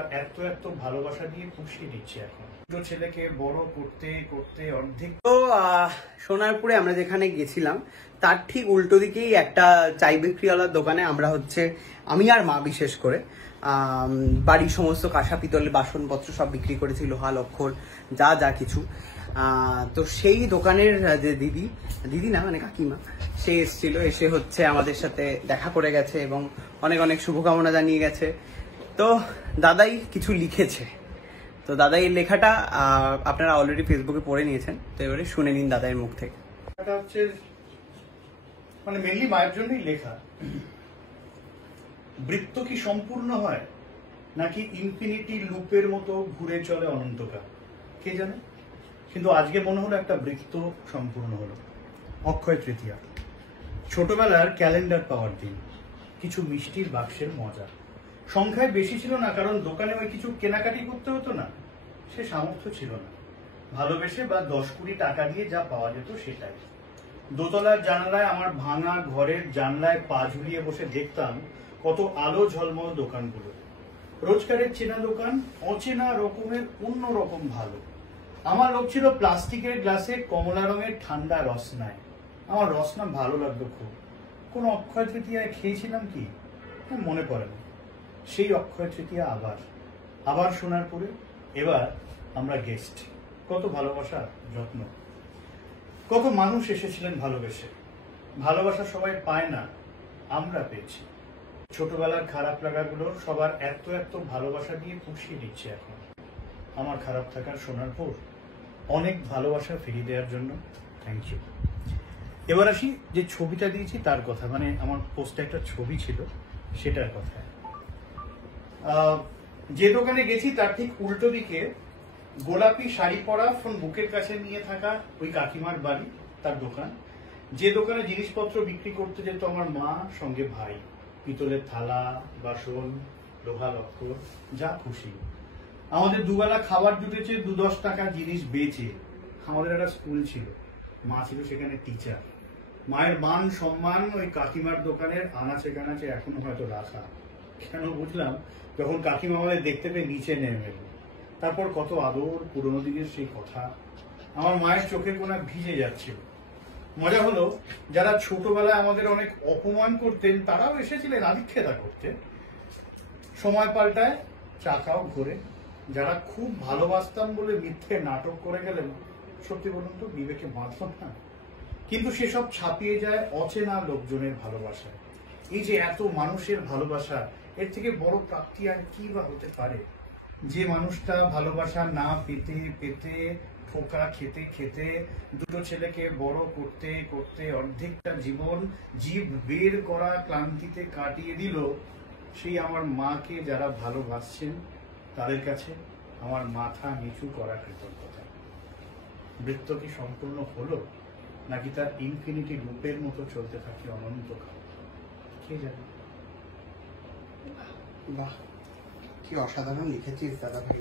সবার এত এত ভালোবাসা দিয়ে পুষিয়ে দিচ্ছে এখন। ছোট ছেলেকে বড় করতে করতে অর্ধেক। তো সোনারপুরে আমরা যেখানে গেছিলাম তার ঠিক উল্টো দিকেই একটা চাই বিক্রিওয়ালার দোকানে আমরা আমি আর মা বিশেষ করে বাড়ির সমস্ত কাঁসা পিতলের বাসনপত্র সব বিক্রি করেছি, লোহা লক্কর যা যা কিছু। তো সেই দোকানের যে দিদি না মানে কাকিমা, সে এসেছিল, এসে আমাদের সাথে দেখা করে গেছে এবং অনেক অনেক শুভকামনা জানিয়ে গেছে। তো দাদাই কিছু লিখেছে, তো দাদা এই লেখাটা আপনারা অলরেডি ফেসবুকে পড়ে নিয়েছেন, তো এবারে শুনে নিন দাদাইয়ের মুখ থেকে। এটা হচ্ছে মানে মেনলি মায়ের জন্যই লেখা। বৃত্ত কি সম্পূর্ণ হয় নাকি ইনফিনিটি লুপের মতো ঘুরে চলে অনন্তকাল, কে জানে। কিন্তু আজকে মনে হলো একটা বৃত্ত সম্পূর্ণ হলো। অক্ষয় তৃতীয়া, ছোটবেলার ক্যালেন্ডার পাওয়ার দিন, কিছু মিষ্টির বাক্সের মজা। সংখ্যায় বেশি ছিল না, কারণ দোকানে ওই কিছু কেনাকাটি করতে হতো না, সে সামর্থ্য ছিল না। ভালোবেসে বা 10-20 টাকা দিয়ে যা পাওয়া যেত সেটাই। দোতলার জানলায় আমার ভাঙা ঘরের জানলায় পা ঝুলিয়ে বসে দেখতাম কত আলো ঝলমল দোকানগুলো। রোজকারের চেনা দোকান, অচেনা রকমের অন্য রকম ভালো। আমার লোক ছিল প্লাস্টিকের গ্লাসে কমলা রঙের ঠান্ডা রসনায়। আমার রসনা ভালো লাগতো খুব। কোন অক্ষয় তৃতীয়ায় খেয়েছিলাম কি মনে পড়ে না। সেই অক্ষয় তৃতীয়া আবার সোনারপুরে। এবার আমরা গেস্ট। কত ভালোবাসা, যত্ন, কত মানুষ এসেছিলেন ভালোবেসে। ভালোবাসা সবাই পায় না, আমরা পেয়েছি। ছোটবেলার খারাপ লাগাগুলোর সবার এত এত ভালোবাসা দিয়ে পুষিয়ে দিচ্ছে এখন আমার খারাপ থাকার সোনারপুর। অনেক ভালোবাসা ফিরিয়ে দেওয়ার জন্য থ্যাংক ইউ। এবার আসি যে ছবিটা দিয়েছি তার কথা, মানে আমার পোস্টে একটা ছবি ছিল সেটার কথা। যে দোকানে গেছি তার ঠিক উল্টো দিকে গোলাপি শাড়ি পরা, ফোন বুকের কাছে নিয়ে থাকা ওই কাকিমার বাড়ি, তার দোকান। যে দোকানে জিনিসপত্র বিক্রি করতে যেত আমার মা, সঙ্গে ভাই। পিতলের থালা, বাসন, লোহা লক্কর, যা খুশি। আমাদের দুবেলা খাবার জুটেছে 2-10 টাকা জিনিস বেচে। আমাদের একটা স্কুল ছিল, মা ছিল সেখানে টিচার। মায়ের মান সম্মান ওই কাকিমার দোকানের আনাচে কানাচে এখনো হয়তো রাখা। কেন বুঝলাম যখন কাকিমা আমাদের দেখতে পেয়ে নিচে নেমে এলো। তারপর কত আদর, পুরোনো দিনের সেই কথা। আমার মায়ের চোখের কোনা ভিজে যাচ্ছিল। মজা হলো, যারা ছোটবেলায় আমাদের অনেক অপমান করতেন তারাও এসেছিলেন আদিক্ষেতা করতে। সময় পাল্টায়, চাকাও ঘোরে। যারা খুব ভালোবাসতাম বলে মিথ্যে নাটক করে গেলেন, সত্যি বলুন তো বিবেকে বাঁধল না। কিন্তু সেসব ছাপিয়ে যায় অচেনা লোকজনের ভালোবাসা। এই যে এত মানুষের ভালোবাসা, এর থেকে বড় প্রাপ্তি আর কি বা হতে পারে। যে মানুষটা ভালোবাসা না পেতে পেতে, ঠোকা খেতে খেতে, দুটো ছেলেকে বড় করতে করতে অর্ধেকটা জীবন জীব বের করা ক্লান্তিতে কাটিয়ে দিল, সেই আমার মাকে যারা ভালোবাসছেন তাদের কাছে আমার মাথা নিচু করা কৃতজ্ঞতা। বৃত্ত কি সম্পূর্ণ হলো নাকি তার ইনফিনিটি লুপের মতো চলতে থাকে অনন্তকাল, কে জানে। বাহ, কি অসাধারণ লিখেছিস দাদা ভাই।